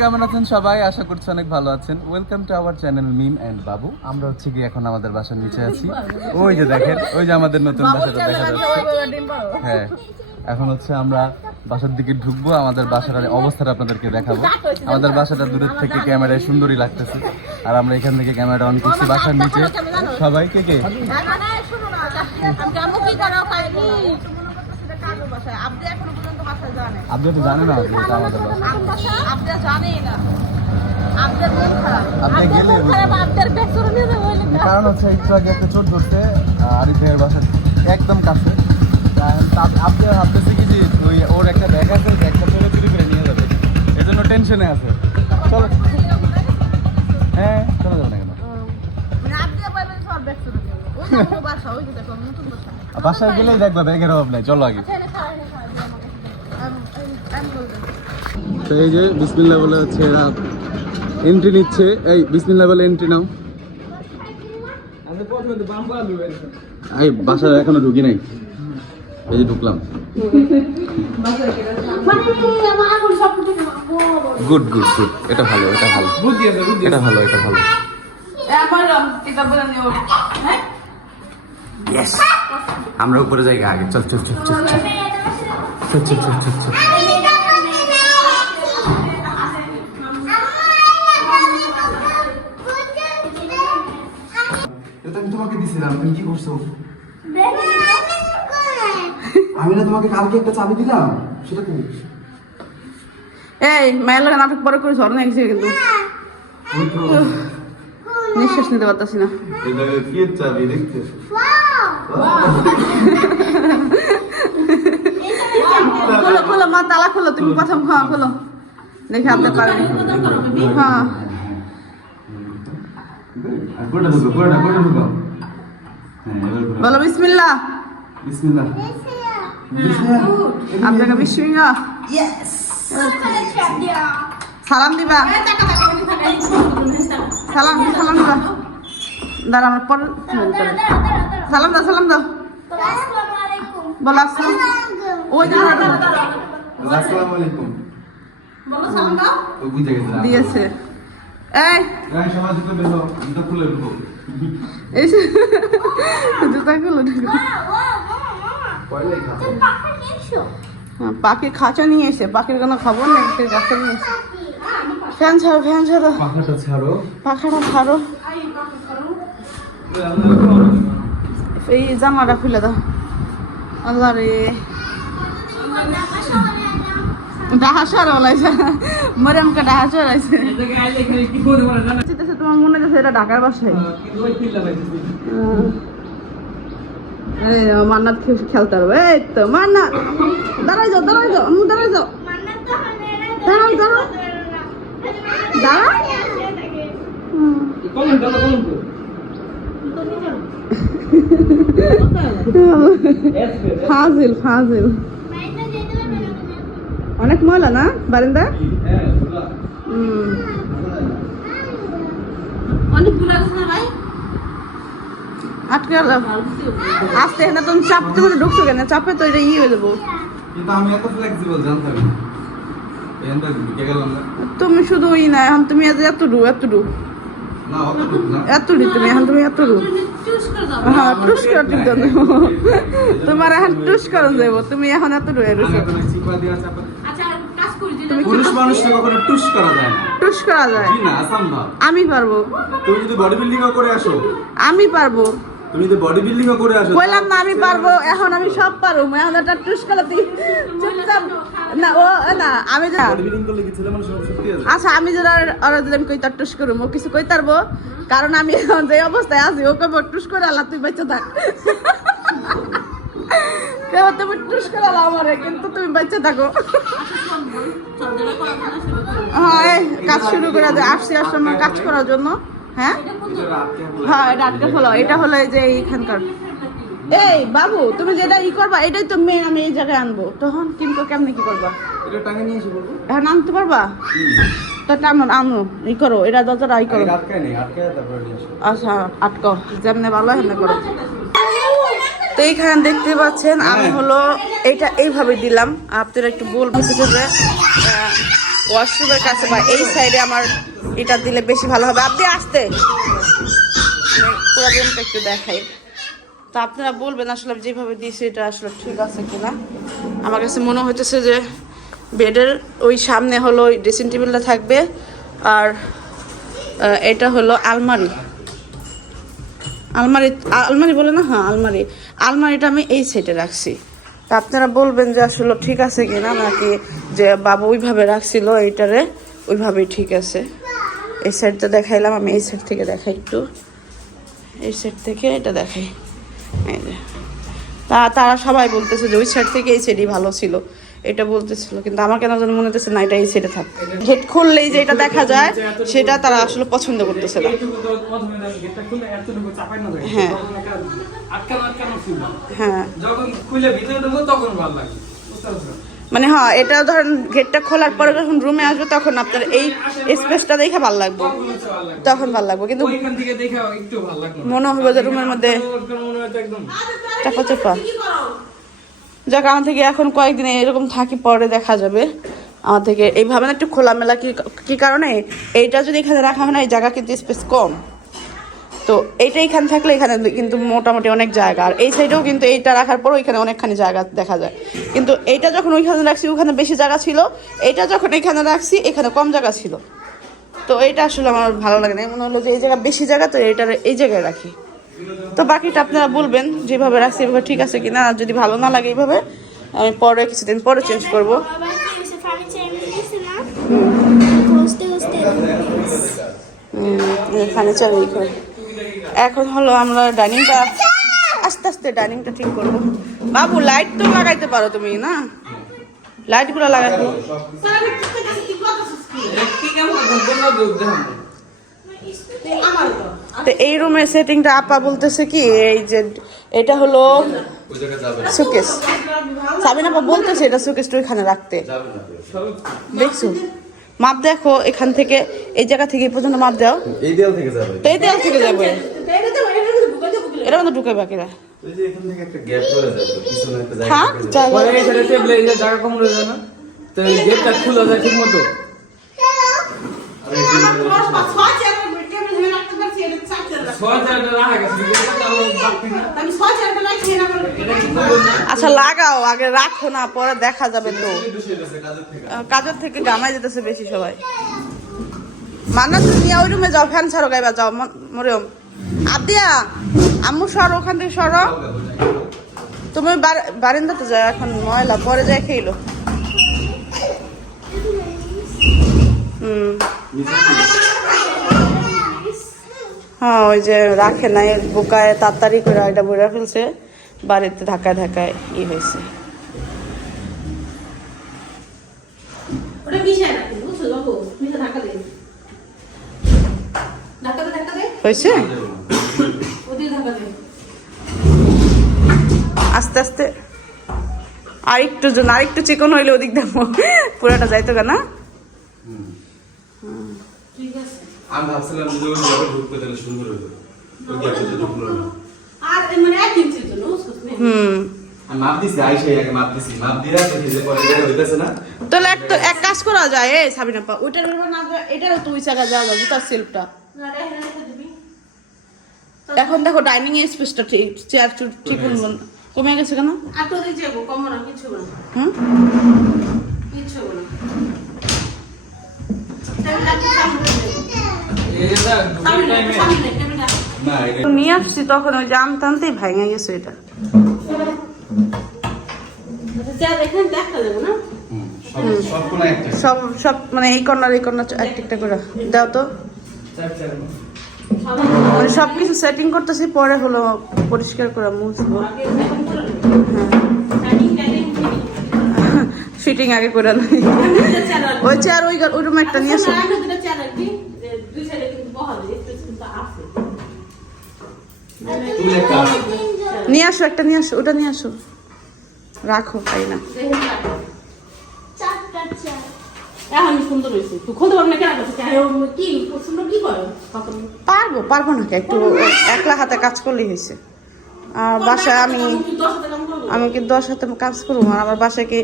কেমন আছেন সবাই? আশা করছি অনেক ভালো আছেন। Welcome to our channel Mim and Babu আমরা হচ্ছে কি এখন আমাদের বাসার নিচে আছি। ওই যে দেখেন ওই যে আমাদের নতুন বাসাটা দেখা যাচ্ছে। হ্যাঁ এখন হচ্ছে আমরা বাসার দিকে ঢুকবো আমাদের বাসার অবস্থাটা আপনাদেরকে দেখাবো। আমাদের বাসাটা দূরের থেকে ক্যামেরায় সুন্দরই লাগতেছে। আর আমরা এখান থেকে ক্যামেরা অন করছি বাসার নিচে। সবাই কে কে? আপনি তো জানেন না আমাদের বাসা। আপনি গেলে কারণ হচ্ছে একটু আগে একটা চোট ধরছে আরিফ ভাইয়ের বাসার একদম কাছে। আপনি ভাবতেছি কি যে ওই ওর একটা ব্যাগ আছে ব্যাগটা চলে চুরি করে নিয়ে যাবে। এই জন্য টেনশনে আছে। চলো। হ্যাঁ চলে যাবে না কেন? বাসায় গেলেই দেখবা ব্যাগের অভাব নাই। চলো আগে। তো এই যে বিসমিল্লা বলে হচ্ছে এরা এন্ট্রি নিচ্ছে। এই বিসমিল্লা বলে এন্ট্রি নাও। এই বাসায় এখনও ঢুকি নাই। এই যে ঢুকলাম। গুড গুড গুড এটা ভালো এটা ভালো। এটা ভালো এটা ভালো। ইয়েস আমরা উপরে যাই আগে। চল চল চল চল। চল চল চল চল চল। আমি তোমাকে তুমি কি করছ? আমি না তোমাকে কালকে একটা চাবি দিলাম সেটা কি? এই মায়ের লাগে নাটক পরে করে নিয়ে গেছে কিন্তু। নিঃশ্বাস নিতে পারতাছি না। চাবি দেখতে। খোলো খোলো মা তালা খোলো তুমি প্রথম হ্যাঁ খোলো। দেখে আপনি পারবেন হ্যাঁ। বলো বিসমিল্লাহ। বিসমিল্লাহ। বিসমিল্লাহ। আপনাকে বিসমিল্লাহ। সালাম দিবা। সালাম সালাম দিবা দাঁড়া আমার পর সালাম দাও সালাম দাও। বলো আসসালাম। ওই আসসালামু আলাইকুম দিয়েছে। এই। জুতা খুলে ঢুকো। খাও হ্যাঁ, পাখির খাঁচা নিয়ে এসে পাখির কোনো খবর নেই পাখির গাছে নিয়ে এসে। ফ্যান ছাড়ো ফ্যান ছাড়ো। পাখাটা ছাড়ো। পাখাটা ছাড়ো। এই জামাটা খুলে দাও। আল্লাহ রে। ডাহা সার বলাইছে মরিয়ামকে ডাহা চড়াইছে চিন্তাছে তোমার মনে হচ্ছে এটা ঢাকার বাসায়? উম। এই মান্নাত খে- খেলতে পারবে। এই তো মান্নাত। দাঁড়াই যাও দাঁড়াই যাও দাঁড়াই যাও। দাঁড়াও দাঁড়াও। দাঁড়া হুম। ফাজিল ফাজিল অনেক ময়লা না বারিন্দা? হুম। আটকে গেল আসতে না তুমি চাপতে করে ঢুকছো কেন? চাপে তো এটা ইয়ে হয়ে যাব। কিন্তু আমি এত ফ্লেক্সিবল জানতাম না। এখানটা ঢুকে গেলাম না। তুমি শুধু ই না এখন তুমি এত এত ডু এত ডু এত ডি তুমি এখন তুমি এত ডু হ্যাঁ টুস করে তোমার এখন টুস করে দেবো তুমি এখন এত ডু আমি এসো এখন এই চিপা দিয়া চাপা তুমি পুরুষ মানুষকে কখনো টুস করা যায় না। টুস করা যায়? না অসম্ভব আমি পারব। তুমি যদি বডি বিল্ডিং করে আসো। আমি পারব। তুমি যদি বডি বিল্ডিং করে আসো বললাম না আমি পারব। এখন আমি সব পারব। এখন একটা টুস করে তুই চুপচাপ। না ও না আমি যা বডি বিল্ডিং করলে কি ছেলে মানুষ সত্যি আছে? আচ্ছা আমি আর যদি আমি কই তার টুস করব ও কিছু কই তারবো কারণ আমি এখন যে অবস্থায় আছি ওকে বল টুস করে আল্লাহ তুই বেঁচে থাক। তুমি টুস করে আমারে কিন্তু তুমি বেঁচে থাকো। হ্যাঁ কাজ শুরু করে দে আসছি আসার সময় কাজ করার জন্য। হ্যাঁ? হ্যাঁ এটা আটকে ফেলো এটা হলো যে এইখানকার। এই বাবু তুমি যেটা ই করবা এটাই তো মেয়ে আমি এই জায়গায় আনব। তখন কিন্তু কেমনে কি করবা? আনতে পারবা? তা টানো আনো ই করো এটা দরজাটা ই করো। আচ্ছা আটকো যেমনে ভালো হেমনে করো। তো এইখানে দেখতে পাচ্ছেন আমি হলো এটা এইভাবে দিলাম। আপনারা একটু বলব যে ওয়াশরুমের কাছে বা এই সাইডে আমার এটা দিলে বেশি ভালো হবে। আপনি আসতে। পুরো রুমটা একটু দেখাই। তো আপনারা বলবেন আসলে যেভাবে দিয়েছি এটা আসলে ঠিক আছে কিনা? আমার কাছে মনে হইতেছে যে বেডের ওই সামনে হলো ওই ড্রেসিং টেবিলটা থাকবে। আর এটা হলো আলমারি। আলমারি আলমারি বলে না হ্যাঁ আলমারি। আলমারিটা আমি এই সাইডে রাখছি। তা আপনারা বলবেন যে আসলে ঠিক আছে কিনা, নাকি যে বাবা ওইভাবে রাখছিল, এইটারে ওইভাবেই ঠিক আছে? এই সাইডটা দেখাইলাম, আমি এই সাইড থেকে দেখাই একটু। এই সাইড থেকে এটা দেখাই। তা তারা সবাই বলতেছে যে ওই সাইড থেকে এই সাইডই ভালো ছিল। এটা বলতেছিল কিন্তু আমার কেন যেন মনে হতেছে না এটা এই সাইডে থাক গেট খুললেই যে এটা দেখা যায় সেটা তারা আসলে পছন্দ করতেছে না। হ্যাঁ। হয়। মানে হ্যাঁ এটা ধরেন গেটটা খোলার পরে যখন রুমে আসবে তখন আপনার এই স্পেসটা দেখে ভালো লাগবে তখন হচ্ছে ভালো লাগবে কিন্তু। মনে হবে যে রুমের মধ্যে চাপা চাপা যাক, আমার থেকে এখন কয়েকদিন এরকম থাকি, পরে দেখা যাবে। আমার থেকে এইভাবে না একটু খোলামেলা কি কি কারণে? এইটা যদি এখানে রাখা হয় না, এই জায়গা কিন্তু স্পেস কম। তো এইটা এখানে থাকলে এখানে কিন্তু মোটামুটি অনেক জায়গা। আর এই সাইডেও কিন্তু এইটা রাখার পর ওইখানে অনেকখানি জায়গা দেখা যায়। কিন্তু এইটা যখন ওইখানে রাখছি, ওখানে বেশি জায়গা ছিল। এইটা যখন এখানে রাখছি, এখানে কম জায়গা ছিল। তো এইটা আসলে আমার ভালো লাগে না। মনে হলো যে এই জায়গা বেশি জায়গা, তো এইটা এই জায়গায় রাখি। তো বাকিটা আপনারা বলবেন যেভাবে রাখছি, এভাবে ঠিক আছে কিনা, আর যদি ভালো না লাগে এইভাবে, আমি পরে কিছুদিন পরে চেঞ্জ করব। ফার্নিচার এখন হলো আমরা ডাইনিংটা, আস্তে আস্তে ডাইনিংটা ঠিক করব। বাবু লাইট তো লাগাইতে পারো তুমি, না? লাইটগুলো লাগাইতে বলল তো এই রুমের সেটিংটা আপা বলতেছে কি এই যে এটা হলো সুকেস সাবিনা আপা বলতেছে এটা সুকেসটা ওইখানে রাখতে। যাবে দেখছ? মাপ দেখো এখান থেকে এই জায়গা থেকে এই পর্যন্ত মাপ দাও। এই দেয়াল থেকে যাবে। তো এই দেয়াল থেকে যাবে। এটা মধ্যে ঢুকে বাকিরা ওই এখান থেকে একটা গ্যাপ করে যাবে পিছনে একটা জায়গা হ্যাঁ জায়গা। এই সাইডে টেবলে যে জায়গা কম রয়ে যায় না? তো এই গেটটা খোলা যায় ঠিক মতো আর এই যে ছয় চারটা রাখা গেছে গেটটা আরও বাড়তি না এটা কি করব না আচ্ছা লাগাও, আগে রাখো না, পরে দেখা যাবে তো। কাজের থেকে গামাই যেতেছে বেশি সবাই। মান্না, তুমি ওই রুমে যাও, ফ্যান ছাড়ো, গাইবা যাও মরিয়ম। আদিয়া, আম্মু সরো, ওখান থেকে সরো। তুমি বার- বারান্দাতে যাও, এখন ময়লা, পরে যাই খেইলো। হুম। হ্যাঁ ওই যে রাখে নাই বোকায় তাড়াতাড়ি করে এটা বইরা ফেলছে। বাড়িতে ঢাকায় ঢাকায় ই হয়েছে। হয়েছে? আস্তে আস্তে। আর একটু জন আর একটু চিকন হইলে ওদিক দেখো পুরাটা যাইতো না? ঠিক আছে। আমি ভাবছিলাম যে ওই গ্যাপে ঢুকবে তাহলে সুন্দর হতো ওই গ্যাপে তো ঢুকলো না। আর মানে এক ইঞ্চির জন্য বুঝছ হুম। আমি মাপ দিছি আইসাই আগে মাপ দিছি মাপ দিয়ে দেখি যে পরে দেখা হইতেছে না। তাহলে এক তো এক কাজ করা যায় এ সাবিনা পা ওইটার ব্যাপার না এটারও তুই জায়গা যাওয়া যাবে জুতার সেলফটা। না রে রেখে দিবি। এখন দেখো ডাইনিং এর স্পেসটা ঠিক চেয়ার ঠিক কমে গেছে কেন? আর তো দিয়ে যাব? কম না কিছু না। হুম? কিছু না টেবিলটা কি সামনে দেবো এটা সামনে টাইমে সামনে টেবিলটা না এটা নিয়ে আসছি তখন ওই জাম টানতেই ভেঙে গেছে এটা। হুম, সব সব কোনো একটা সব সব মানে এই কর্নার এই কর্নার একটা একটা করে। দাও তো। মানে সব কিছু সেটিং করতেছি পরে হলো পরিষ্কার করা মুছবো। আগে ফিটিং আগে করে নাই ওই চেয়ার ওই ওই রুমে একটা নিয়ে আসো। নিয়ে আসো একটা নিয়ে আসো ওটা নিয়ে আসো। রাখো তাই না পারবি পারব পারব না কি? একটু একলা হাতে কাজ করলেই হয়েছে। আর বাসায় আমি আমি কি দশ হাতে কাজ করব? আর আমার বাসায় কি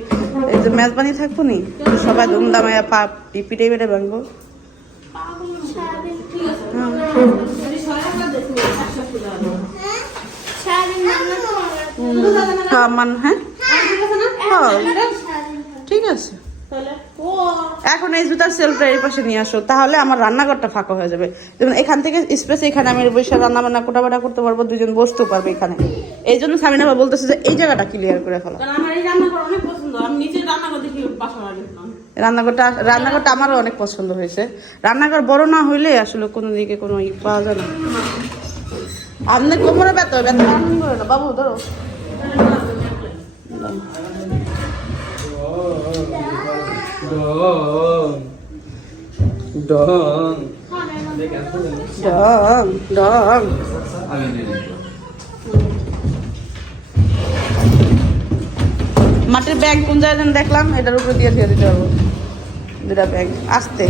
এই যে মেজবানি থাকব নি? সবাই ধুমধামে পা পিঠে পিঠে ভাঙবো আমার হ্যাঁ। মান হ্যাঁ। ঠিক আছে। এখন এই জুতার সেলফটা এই পাশে নিয়ে আসো তাহলে আমার রান্নাঘরটা ফাঁকা হয়ে যাবে। যেমন এখান থেকে স্পেস এখানে আমি বসে রান্না বান্না কোটা বাটা করতে পারব দুজন বসতেও পারবে এখানে। এই জন্য সামিনা বাবা বলতেছে যে এই জায়গাটা ক্লিয়ার করে ফেলো। রান্নাঘরটা রান্নাঘরটা আমারও অনেক পছন্দ হয়েছে। রান্নাঘর বড় না হইলে আসলে কোনো দিকে কোনো ই পাওয়া যায় না। আপনার কোমরে ব্যথা ব্যথা করে না বাবু ধরো। ডন ডং ডং দিয়ে দিই। মাটির ব্যাগ কোন জায়গায় যেন দেখলাম এটার উপরে দিয়ে দিয়ে দিতে পারব দুটা ব্যাগ আসতে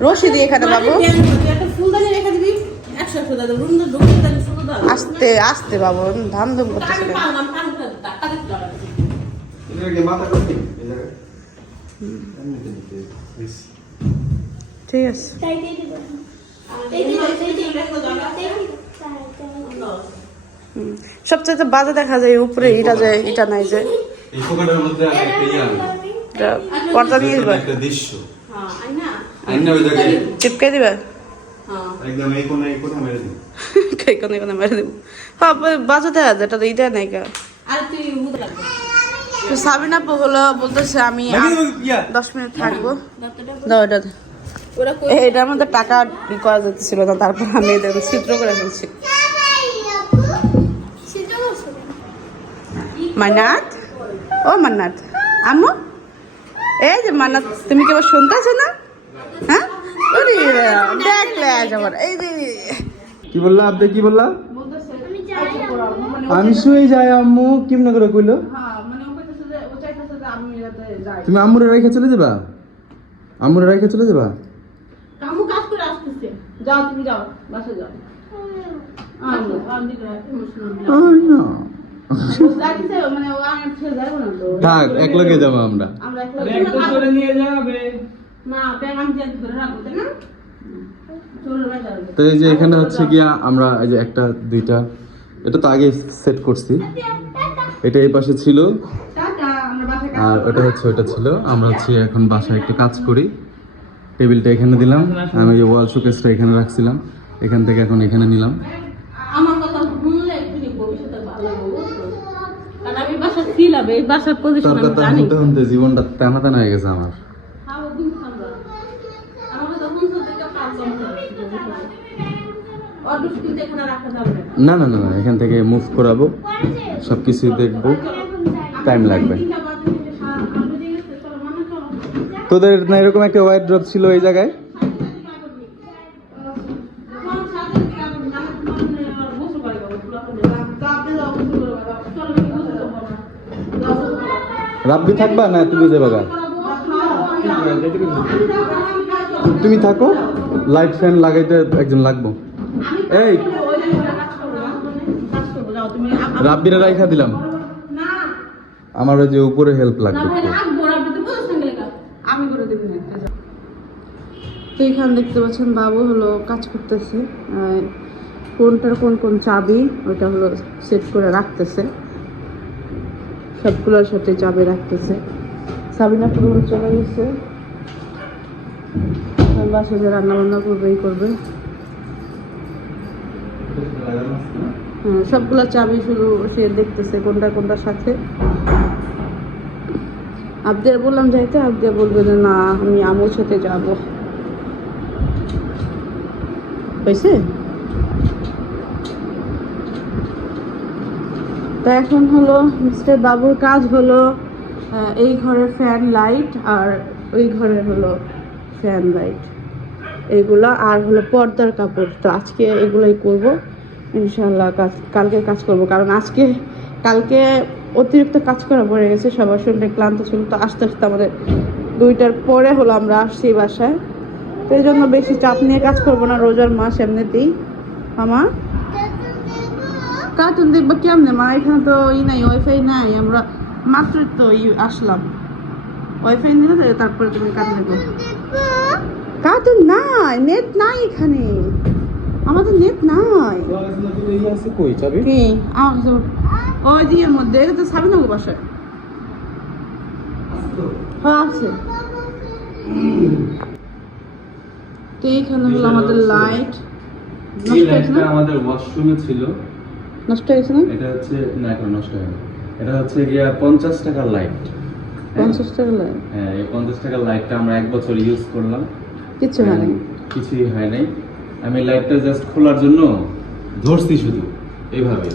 রশি দিয়ে এখানে বাবু আস্তে আস্তে বাবু ধাম ধুম করতেছে ঠিক আছে। সবচেয়ে বাজে দেখা যায় উপরে এটা যায় এটা নাই যে। ইয়ে পর্দা নিয়ে যাবে দৃশ্য। হ্যাঁ চিপকে দিবে? হ্যাঁ। একদম এই কোণে এই কোণে মেরে দেবো। হ্যাঁ বাজে দেখা যায় এটা তো এটা নাই কা আর তুই তো সাবিনা হলো বলতেছে আমি দশ মিনিট থাকব। এটার মধ্যে টাকা করা যেতেছিল না তারপর আমি এটা চিত্র করে ফেলছি। মান্নাত? ও মান্নাত। আম্মু? এই যে মান্নাত তুমি কি আবার শুনতেছো না? হ্যাঁ? ওরে দেখলে আজ আমার এই যে। কি বললা? আপনি কি বললা? আমি যাই না আমি শুয়ে যাই আম্মু। কেমনে করে কইলো হ্যাঁ মানে ও কইতেছে যে ও চাইতেছে যে আমি এটাতে যাই তুমি আম্মুরে রেখে চলে যাবা? আম্মুরে রেখে চলে যাবা? কামু কাজ করে আসতেছে। যাও তুমি যাও বাসে যাও। মানে থাক এক লগে যাব আমরা। আমরা একটা করে নিয়ে যাবে। না ব্যাগ আমি যাই ধরে রাখব তাই না? চলে যাবে। তো এই যে এখানে হচ্ছে গিয়া আমরা এই যে একটা দুইটা এটা তো আগে সেট করছি। এটা এই পাশে ছিল। আর ওটা হচ্ছে ওটা ছিল। আমরা হচ্ছে এখন বাসায় একটু কাজ করি। টেবিলটা এখানে দিলাম। আমি এই ওয়াল শোকেসটা এখানে রাখছিলাম। এখান থেকে এখন এখানে নিলাম। আমার কথা শুনলে একটু ভবিষ্যতে ভালো? কারণ আমি বাসা ছিলাম এই বাসার পজিশন আমি জানি। শুনতে শুনতে জীবনটা টানা টানা হয়ে গেছে আমার। না। না না না এখান থেকে মুভ করাবো। সব কিছু দেখব টাইম লাগবে তিনটা বাজে থেকে সারা আট বেজে গেছে চলো মানে চলো তোদের না এরকম একটা ওয়াইড ড্রপ ছিল এই জায়গায়? রাব্বি থাকবা না তুমি যাবে তুমি থাকো। লাইট ফ্যান লাগাইতে একজন লাগবো। এই। রাব্বিরে রাইখা দিলাম। আমার যে উপরে হেল্প লাগবে ভাই একটু। রাখব রাখব তো বসে সঙ্গে লেখা আমি করে দেবো না তো এখানে দেখতে পাচ্ছেন বাবু হলো কাজ করতেছে কোনটার কোন কোন চাবি ওইটা হলো সেট করে রাখতেছে। সবগুলোর সাথে চাবি রাখতেছে। সাবিনা পুরো চলে গেছে। আর রান্না বান্না করবেই করবে হ্যাঁ সবগুলো চাবি শুধু সে দেখতেছে কোনটা কোনটার সাথে। আবদিয়া বললাম যাইতে আবদিয়া বলবে যে, না, আমি আমুর সাথে যাব। হয়েছে? তো এখন হলো মিস্টার বাবুর কাজ হলো এই ঘরের ফ্যান লাইট আর ওই ঘরের হলো ফ্যান লাইট এইগুলো আর হলো পর্দার কাপড়। তো আজকে এগুলোই করব। ইনশাল্লাহ কাজ, কালকে কাজ করব। কারণ আজকে, কালকে অতিরিক্ত কাজ করা পড়ে গেছে সবার শরীরটা ক্লান্ত ছিল। তো আস্তে আস্তে আমাদের দুইটার পরে হলো আমরা আসছি বাসায়। তো এই জন্য বেশি চাপ নিয়ে কাজ করব না, রোজার মাস এমনিতেই। আমার কার্টুন দেখবা কেমনে, মা? এখানে তো ই নাই ওয়াইফাই নাই, আমরা মাত্রই তো আসলাম। ওয়াইফাই নিলে তারপরে তুমি কার্টুন দেখো। কার্টুন নাই, নেট নাই এখানে। আমাদের নেট নাই। ওই দিকের মধ্যে, এটা তো সাবি না বাসায়। হ্যাঁ আছে। এইখানে হলো আমাদের লাইট এই লাইটটা আমাদের ওয়াশরুমে ছিল। নষ্ট হয়েছে না? এটা হচ্ছে না এখন নষ্ট হয়নি। এটা হচ্ছে গিয়া পঞ্চাশ টাকার লাইট পঞ্চাশ টাকা লাইট হ্যাঁ এই পঞ্চাশ টাকার লাইটটা আমরা এক বছর ইউজ করলাম। কিচ্ছু হয় না কিছুই হয় নাই। আমি লাইটটা জাস্ট খোলার জন্য ধরছি শুধু এইভাবে।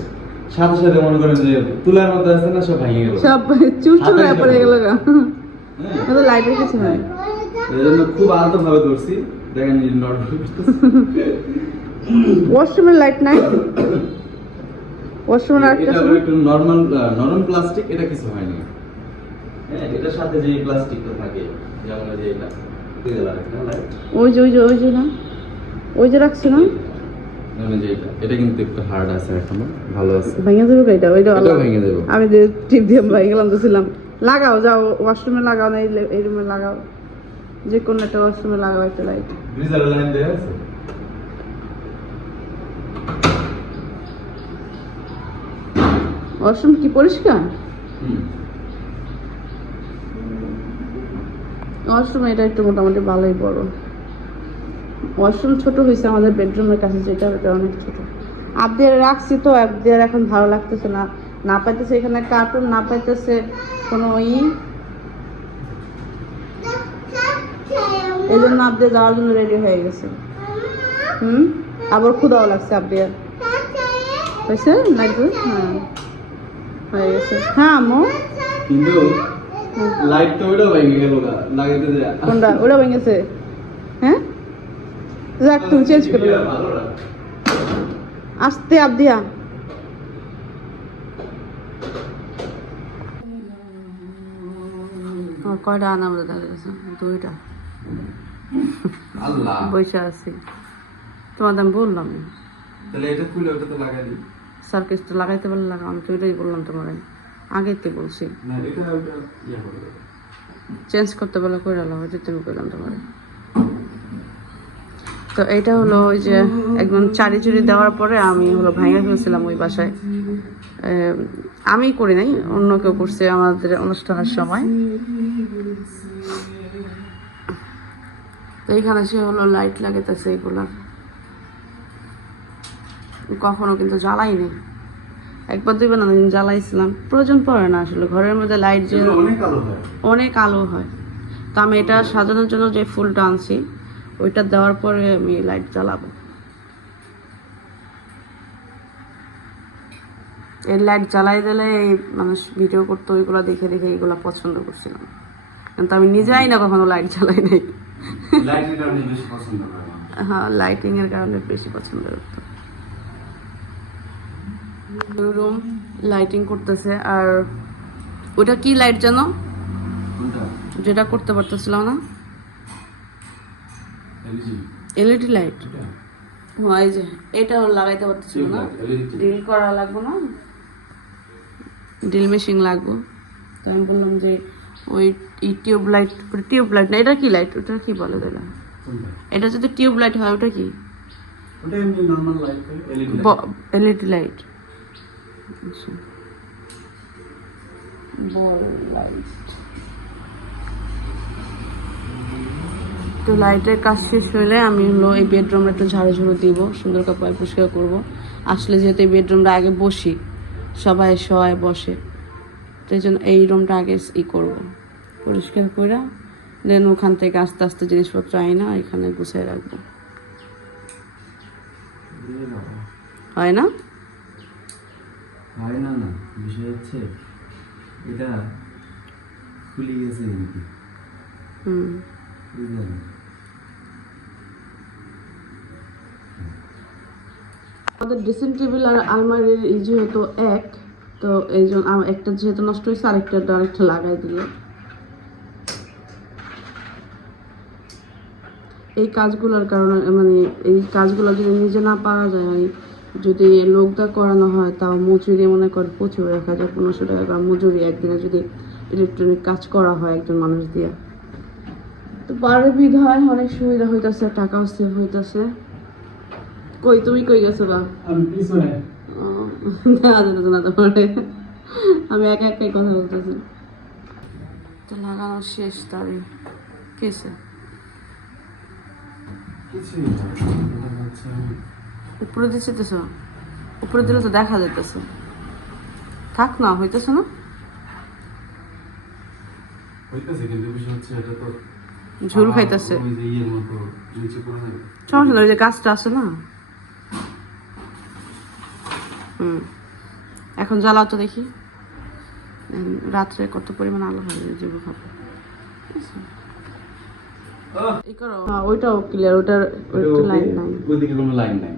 সাথে সাথে মনে করেন যে তুলার মতো আছে না সব ভেঙে গেল। সব চুর চুর হাতে পড়ে গেল গা। হ্যাঁ। লাইটের কিছু হয় এই জন্য খুব আলতো ভাবে ধরছি। দেখেন ওয়াশরুমের লাইট নাই। ওয়াশরুমের লাইট এটা হলো একটু নরমাল নরম প্লাস্টিক এটা কিছু হয়নি। হ্যাঁ এটার সাথে যে প্লাস্টিকটা থাকে যেমন যে এটা না ওই যে ওই যে ওই যে না? ওই যে রাখছে না? যেমন এই যে এটা এটা কিন্তু একটু হার্ড আছে এখনও ভালো আছে। ভেঙে যাবে এটা? ওইটা এটাও ভেঙে দেবো আমি যে টিপ দিয়ে ভেঙে গেলাম তো ছিলাম। লাগাও যাও ওয়াশরুমে লাগাও না এই- এই রুমে লাগাও। যে কোনো একটা ওয়াশরুমে লাগাও একটা লাইট গ্রিজার লাইন দেওয়া আছে? ওয়াশরুম কি পরিষ্কার? হুম। ওয়াশরুম এটা একটু মোটামুটি ভালোই বড়। ওয়াশরুম ছোট হয়েছে আমাদের বেডরুমের কাছে যেটা ওটা অনেক ছোট। আপদের রাখছি তো আপদের এখন ভালো লাগতেছে না। না পাইতেছে এখানে কার্টুন না পাইতেছে কোনো ই। এই জন্য যাওয়ার জন্য রেডি হয়ে গেছে। হুম? আবার ক্ষুদাও লাগছে আপদের হয়েছে? লাগবে? হ্যাঁ। হয়ে গেছে। হ্যাঁ কিন্তু লাইট তো ভেঙে গেল লাগাইতে কোনটা? ওটা ভেঙেছে হ্যাঁ? যাক তুমি চেঞ্জ করে আস্তে আপ দিয়া কয়টা আনা আমরা তাদের দুইটা। আল্লাহ। বসে আছি। তোমাদের আমি বললাম তাহলে এটা খুলে ওটা তো লাগাই দিই। সার্কেসটা লাগাইতে পারলে লাগাও আমি তো ওইটাই বললাম তোমার। বলছি। ইয়া করে দেবো। চেঞ্জ করতে বলে করে আলো ওইটা তুমি করলাম তোমার। তো এটা হলো ওই যে একদম চারি চুরি দেওয়ার পরে আমি হলো ভাঙে ফেলছিলাম ওই বাসায়। আমি করি নাই অন্য কেউ করছে আমাদের অনুষ্ঠানের সময়। তো এইখানে সে হলো লাইট লাগাইতেছে এগুলা কখনো কিন্তু জ্বালাই নেই। একবার দুইবার না জ্বালাইছিলাম। প্রয়োজন পড়ে না আসলে ঘরের মধ্যে লাইট যে অনেক আলো হয়। অনেক আলো হয়। তো আমি এটা সাজানোর জন্য যে ফুলটা আনছি ওইটা দেওয়ার পরে আমি লাইট জ্বালাবো। এই লাইট জ্বালাই দিলে এই মানুষ ভিডিও করতো ওইগুলো দেখে দেখে এইগুলো পছন্দ করছিলাম কিন্তু আমি নিজেই না কখনো লাইট জ্বালাই নাই। লাইটের কারণে বেশি পছন্দ করে হ্যাঁ লাইটিং এর কারণে বেশি পছন্দ করতো। রুম লাইটিং করতেছে আর ওটা কি লাইট জানো? যেটা করতে পারতেছিলাম না? এলইডি লাইট হয় যে এটা লাগাইতে পারতেছিল না। ডিল করা লাগবে না? ডিল মেশিন লাগবে। তো আমি বললাম যে ওই টিউব লাইট টিউব লাইট না এটা কি লাইট? ওটা কি বলে দিলাম এটা যদি টিউব লাইট হয় ওটা কি? এলইডি লাইট আচ্ছা। বল লাইট তো লাইটের কাজ শেষ হলে আমি হলো এই বেডরুমটা একটু ঝাড়ু ঝুড়ু দিব সুন্দর কাপড় পরিষ্কার করব। আসলে যেহেতু এই বেডরুমটা আগে বসি সবাই সবাই বসে তো এই জন্য এই রুমটা আগে ই করব। পরিষ্কার করে দেন ওখান থেকে আস্তে আস্তে জিনিসপত্র আই না এখানে গুছিয়ে রাখব। হয় না? হয় না না। বিষয় হচ্ছে এটা খুলে গেছে নাকি? হুম। আমাদের ড্রেসিং টেবিল আর আলমারির যেহেতু এক তো এই জন্য একটা যেহেতু নষ্ট হয়েছে আরেকটা আরেকটা লাগাই দিল। এই কাজগুলোর কারণে মানে এই কাজগুলো যদি নিজে না পারা যায় ওই যদি লোকদা করানো হয় তাও মজুরি মনে কর প্রচুর এক হাজার পনেরোশো টাকা করে মজুরি একদিনে যদি ইলেকট্রনিক কাজ করা হয় একজন মানুষ দিয়ে। তো পারে বিধায় অনেক সুবিধা হইতাছে টাকাও সেভ হইতাছে। কই তুমি কই গেছো বা না তোমারে। আমি একা একাই কথা বলতেছি। তো লাগানো শেষ তারই। কেসে কিছুই না। এটা হচ্ছে উপরে দিতেছ উপরে দিলে তো দেখা যাইতেছে। থাক না হইতেছে না। হইতেছে কিন্তু বিষয় হচ্ছে এটা তো ঝুল খাইতেছে। সমস্যা না ওই যে গাছটা আছে না? হুম। এখন জ্বালাও তো দেখি। রাত্রে কত পরিমাণ আলো হবে যেগুলো খাব। হ্যাঁ, ওইটাও ক্লিয়ার ওইটার ওইটা লাইন নাই। ওইদিকে কোনো লাইন নাই।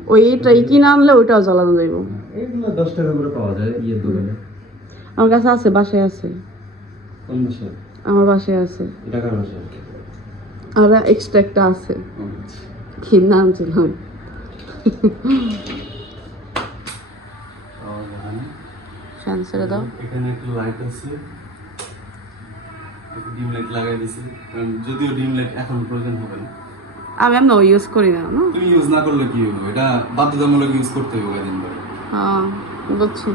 কিনে আনলে ওইটাও জ্বালানো যাইব। এইগুলো দশ টাকা করে পাওয়া যায় ইয়ের দোকানে। আমার কাছে আছে বাসায় আছে। কোন আমার বাসায় আছে। এটা কার মাসে আর এক্সট্রা একটা আছে। কি নাম ছিল। ফ্যান ছেড়ে দাও। এখানে একটা লাইট আছে। ডিম লাইট লাগাই দিছি কারণ যদিও ডিম লাইট এখন প্রয়োজন হবে না। আমি এমন ইউজ করি না না? তুমি ইউজ না করলে কি হবে এটা বাধ্যতামূলক ইউজ করতে হবে কয়েকদিন পরে হ্যাঁ বুঝছি।